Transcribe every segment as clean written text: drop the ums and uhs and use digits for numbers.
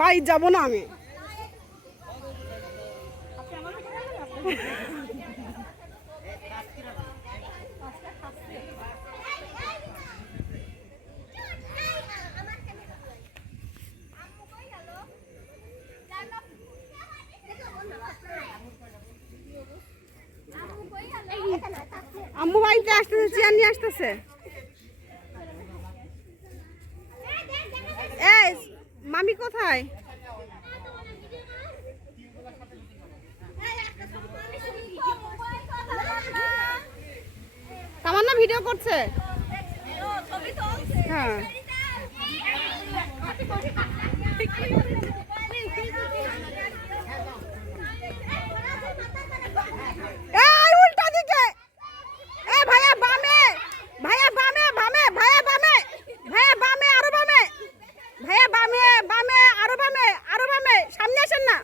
বাড়ি যাবো না আমি। আম্মু বাড়িতে আসতেছে, চেয়ার নিয়ে আসতেছে। এই মামি কোথায়? তামান্না ভিডিও করছে। হ্যাঁ উল্টা দিকে। ভাইয়া বামে, ভাইয়া বামে, বামে, ভাইয়া বামে, ভাইয়া বামে, আরো বামে, ভাইয়া বামে, বামে, আরো বামে, আরো বামে। সামনে আসেন না,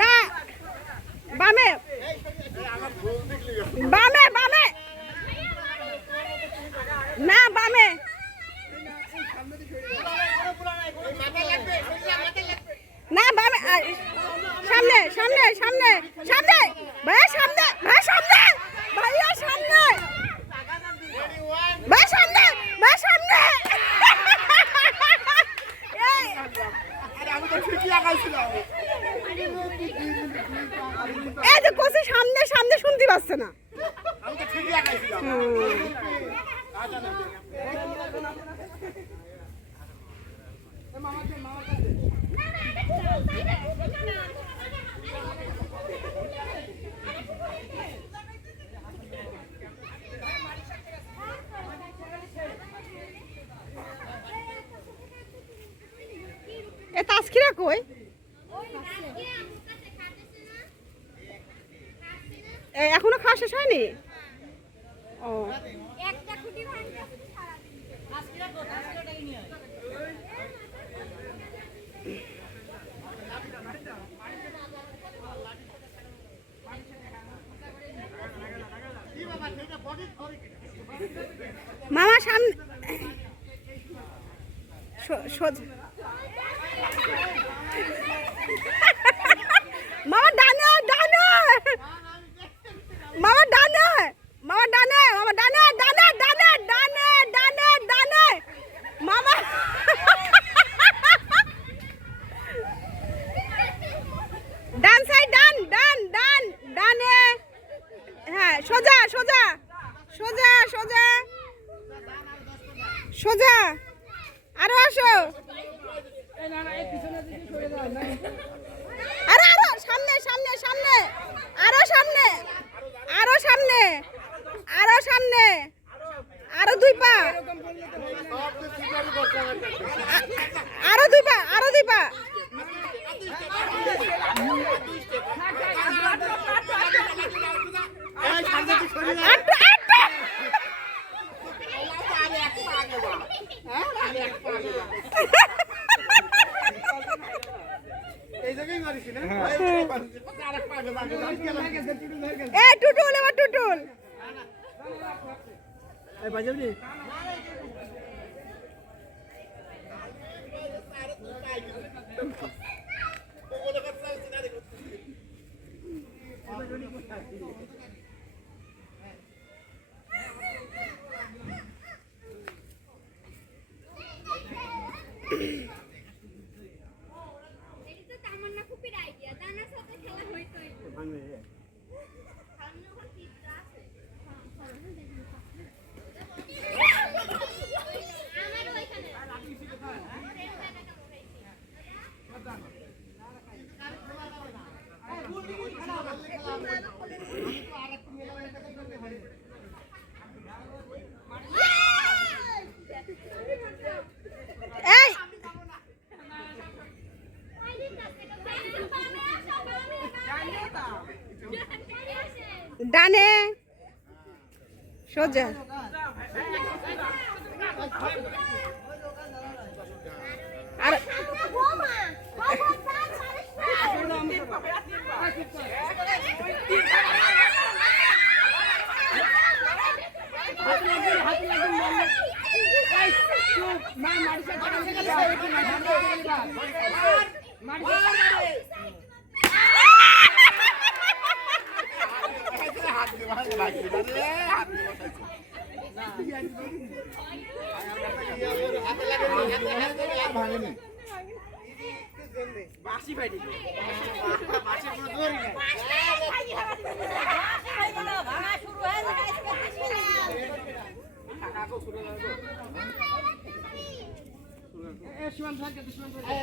না বামে, বামে, বামে, না বামে, না বামে, সামনে, সামনে, সামনে, সামনে, ভাইয়া সামনে, ভাইয়া সামনে, ভাইয়া সামনে, ভাইয়া সামনে, ভাইয়া সামনে। এই যে কোসি সামনে সামনে শুনতে পাচ্ছে না। এ তাসকিরা কই? এখনো খাওয়া শেষ হয়নি? ও মামা সামনে মামা ডানে, ডানে, মামা ডানে, মামা ডানে, মামা ডানে, ডানে, ডানে, ডানে, ডানে, ডানে, মামা ডান সাইড, ডান, ডান, ডান, ডানে। হ্যাঁ সোজা, সোজা, সোজা, সোজা, সোজা, আরো আসো, আরো আরো সামনে, সামনে, সামনে, আরো সামনে, আরো সামনে, আরো সামনে, আরো দুই পা, আরো দুই পা, আরো দুই পা, টুটুল, এবার টুটুল। ডানে সোজা, আর মা মারছে বাসি ফাইটি বাসি পুরো ধরি না ভাঙা শুরু হয়ে যায় কাকাকো শুরু হয়ে গেল এ সুমন থাকে দুশমন থাকে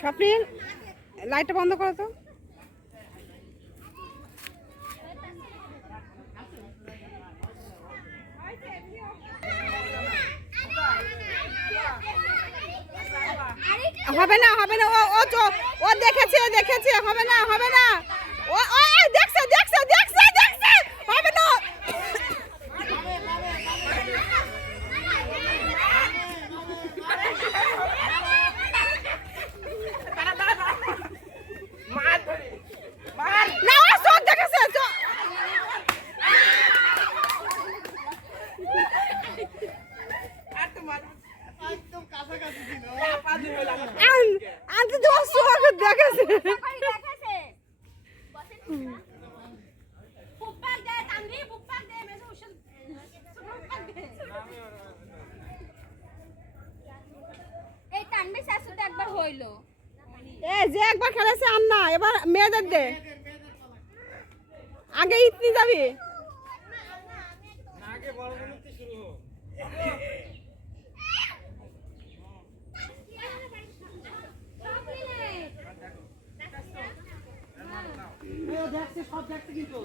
স্বপ্নিল লাইটটা বন্ধ করো তো। হবে না হবে না ও দেখেছে দেখেছে হবে না হবে না ও দেখছে দেখছে দেখছে দেখছে হবে না না ও চোখ দেখেছে আনতে তোমার চোখ দেখেছে এই তানবি শাশু তো একবার হইলো এ যে একবার খেলেছে আর না এবার মেয়েদের দে আগে ইতনি যাবি আগে বড় বলতে শুরু হোক দেখছে সব দেখছে কিন্তু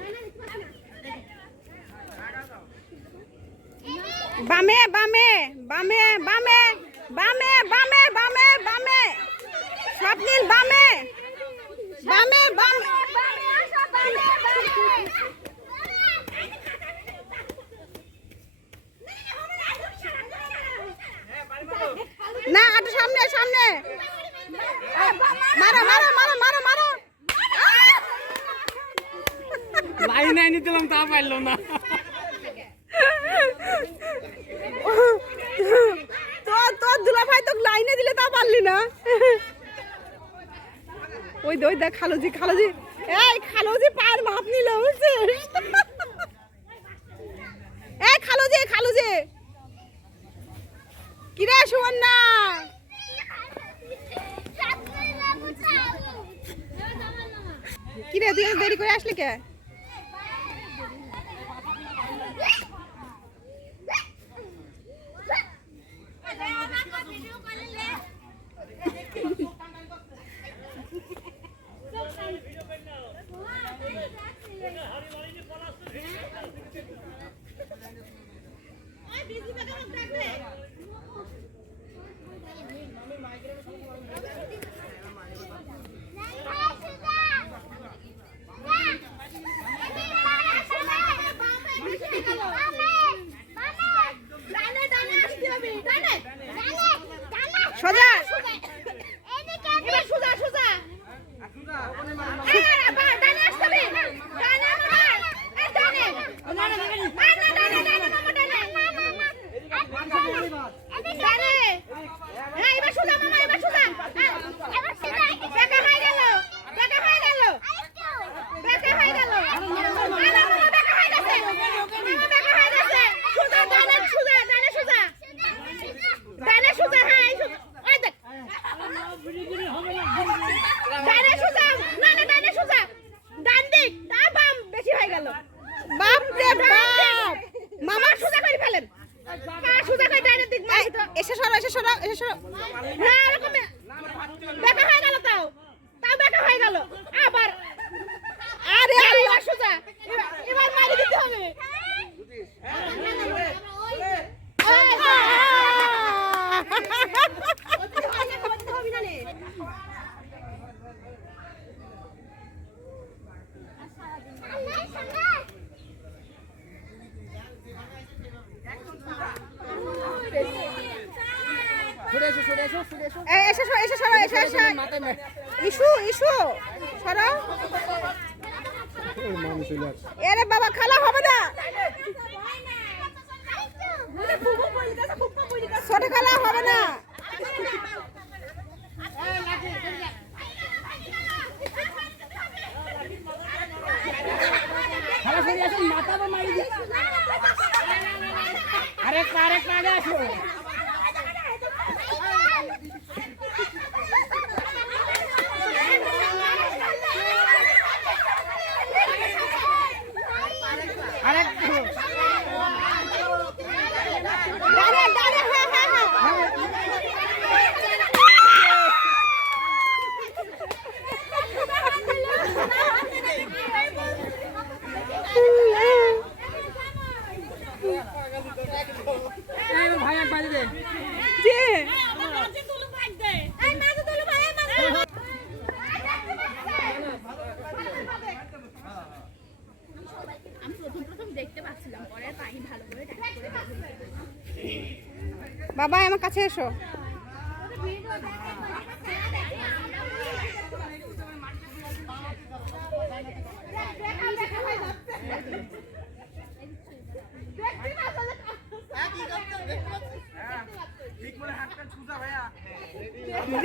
বামে বামে বামে বামে বামে বামে বামে বামে স্বপ্নিল বামে বামে বামে না আটো সামনে সামনে মারো মারো মারো মারো মারো লাইন আইনি দিলাম তা পারলো না তোর দুলা ভাই তো লাইনে দিলে তা পারলি না ওই দেখ খালুজি খালুজি এই খালুজি পায়ের মাপ নিল বুঝছিস এই খালুজি খালুজি কিরে শুন না কিরে তুই দেরি করে আসলি কে সোজা সোজা সোজা এসে সরো এসে ইস্যু সরো। এরে বাবা খালা হবে না, ছোট খালা হবে না। আরেকটা আগে আসো। ভাই এক বাজে দে বাবা আমার কাছে এসো।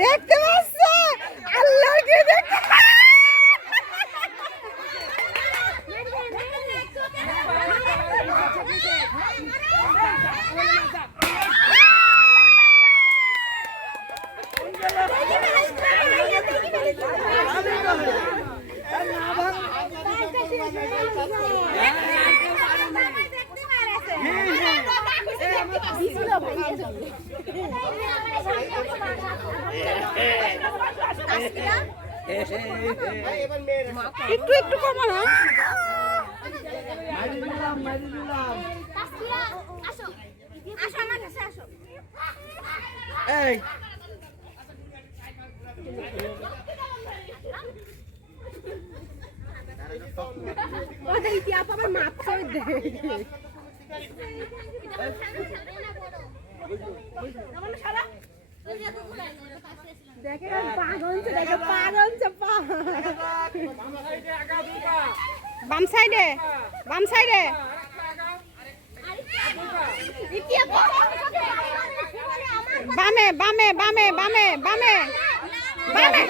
দেখতে পাচ্ছ আল্লাহকে দেখতে একটু একটু কমা না। এই বাম সাইডে বামে বামে বামে বামে বামে বামে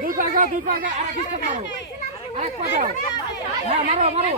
দুই পা যাও আর ডিস্টার্ব মারো আরেক পা যাও। হ্যাঁ মারো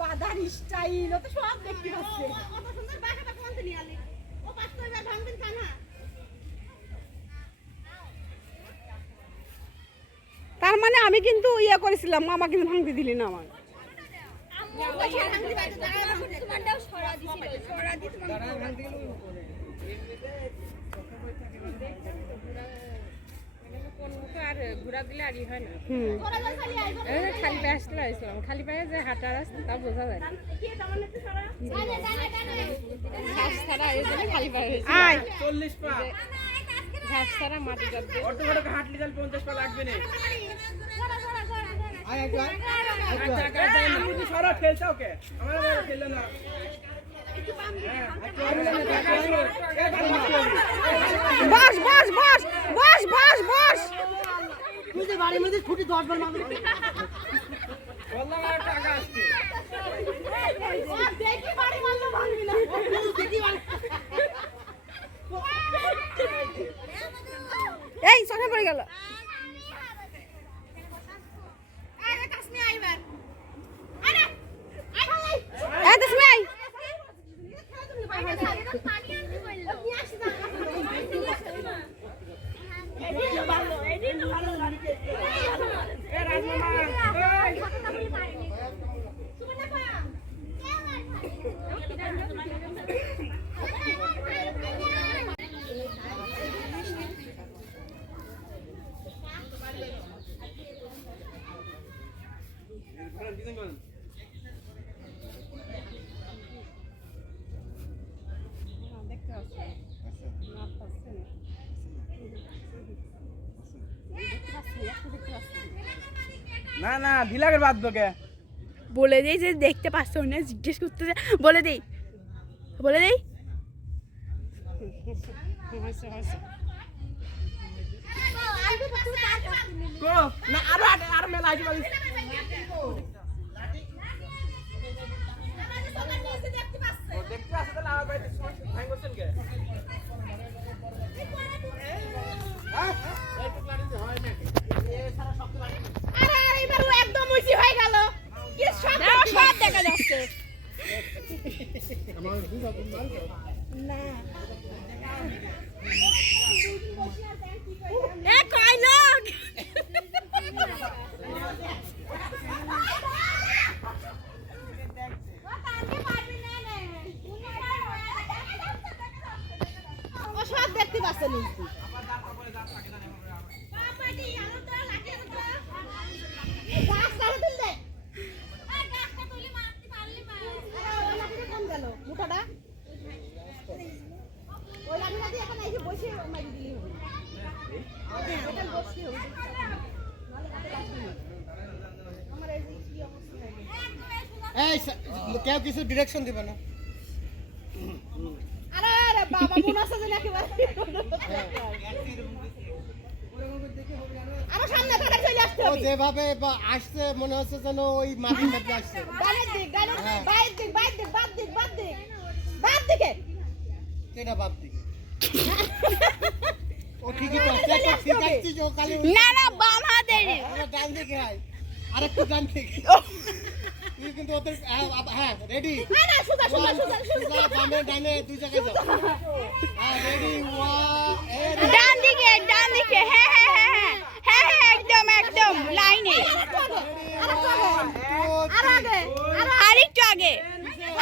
বাধার স্টাইল ও তো সব দেখতে পাচ্ছে। কত সুন্দর বাঁকাটা কোনতে নিয়ে আলি ও পাঁচটা এবার ভাঙবেন কানা। তার মানে আমি কিন্তু ইয়া করেছিলাম, মামা কিন্তু ভাঙতে দিলি না আমার। ঘোরা দিলে আর হয় না, খালি পায়ে আসলে আসলাম, খালি পায়ে যে হাঁটা রাস্তা তা বোঝা যায় না। ঘাস ছাড়া এই জন্য খালি পায়ে 40 পা ঘাস ছাড়া মাটি যাবে অর্ধ হাঁটলি তাহলে 50 পা লাগবে না। সরা খেলছো ওকে আমার খেললে না। বস বস বস বস বস বস তুই যে বাড়ির মধ্যে ছুটি 10 বার মারবি বললাম আর টাকা আসছে দেখি বাড়ি মারলো ভাঙবি না দেখি বাড়ি। এই চোখে পড়ে গেল। আরে কাশ্মী আইবার আরে এই কাশ্মী আই পানি আনতে বললো না না ভিলাগের বাদ তোকে বলে দেই যে দেখতে পাচ্ছ না, জিজ্ঞেস করতে বলে দেই, বলে দেই। না আরো আর মেলা আইতে পারিস দেখতে আসে তাহলে আমার বাড়িতে ভাই করছেন কে আরে এবার ও একদম উঁচি হয়ে গেল, কি সব দেখা যাচ্ছে। এ কই লোক ও সব দেখতে পাচ্ছে নি। মুঠাটা ওই লাঠিটা দিয়ে এখন এই যে বসে মারি দিলি হবে। এটা বসে হবে। আমার এই যে কি অবস্থা হয়ে গেছে। এই কেউ কিছু ডিরেকশন দিবে না আরে আরে বাবা মনে আছে যে একেবারে আরো সামনে ধরে চলে আসতে ও হবে। যেভাবে আসছে মনে হচ্ছে যেন ওই মাটির মধ্যে আসছে ডানের দিক ডানের বাইর দিক বাইর দিক বাদ দিক বাদ দিক বাদ দিকে কেটা বাদ দিকে ও ঠিকই তো আছে তো ঠিক আছে যে ও কালি না না বাম হাতের আমরা ডান দিকে আই আরেকটু ডান দিকে তুই কিন্তু ওদের হ্যাঁ রেডি না না সুদা সুদা সুদা সোজা বামে ডানে দুই জায়গায় যাও হ্যাঁ রেডি ডান দিকে হ্যাঁ হ্যাঁ হ্যাঁ হ্যাঁ হ্যাঁ একদম একদম লাইনে আরেকটু আগে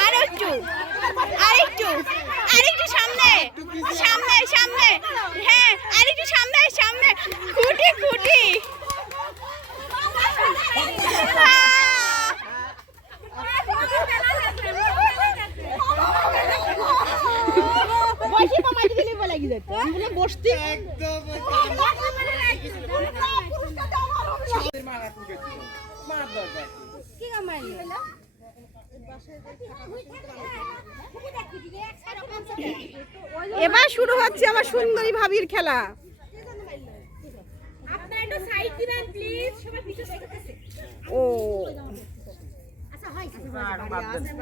আরেকটু আরেকটু আরেকটু সামনে সামনে সামনে হ্যাঁ আরেকটু সামনে সামনে খুঁটি খুঁটি বসি মামা দিলে বলে কি যেত আমি বলে বসতি একদম মার দরকার কি কামাই এবার শুরু হচ্ছে আমার সুন্দরী ভাবির খেলা। আপনারা একটু সাইড দিবেন প্লিজ, সবাই পিছু সরতেছে। ও আচ্ছা হয় বাদ দেন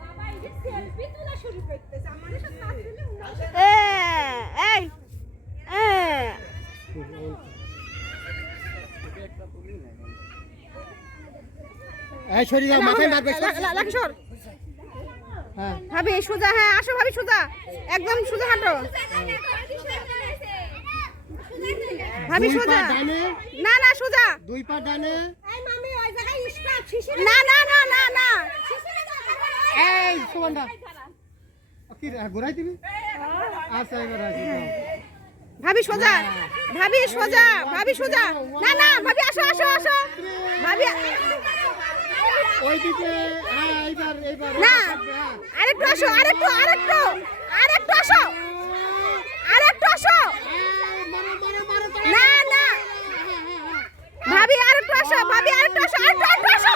বাবা এই যে সেলফি তোলা শুরু করতেছে, আমাদের সাথে না তুলে এই এই সরি দাও মাথায় মারবে লাকিশোর হ্যাঁ ভাবি সোজা, হ্যাঁ আসো ভাবি সোজা, একদম সোজা হাঁটো ভাবি সোজা, না না সোজা, দুই পা ডানে এই মামি ওই জায়গায় স্টপ শিশির না না না না না এই সুমনদা কি ঘুরাই দিবি আচ্ছা এবার আসি ভাবি সোজা, ভাবি সোজা, ভাবি সোজা, না না ভাবি আসো আসো আসো ভাবি ওইদিকে হ্যাঁ এইবার না আরেকটু আসো আরেকটু আরেকটু আরেকটু আসো আরেকটু আসো না না ভাবি আরেকটু আসো ভাবি আরেকটু আসো আরেকটু আসো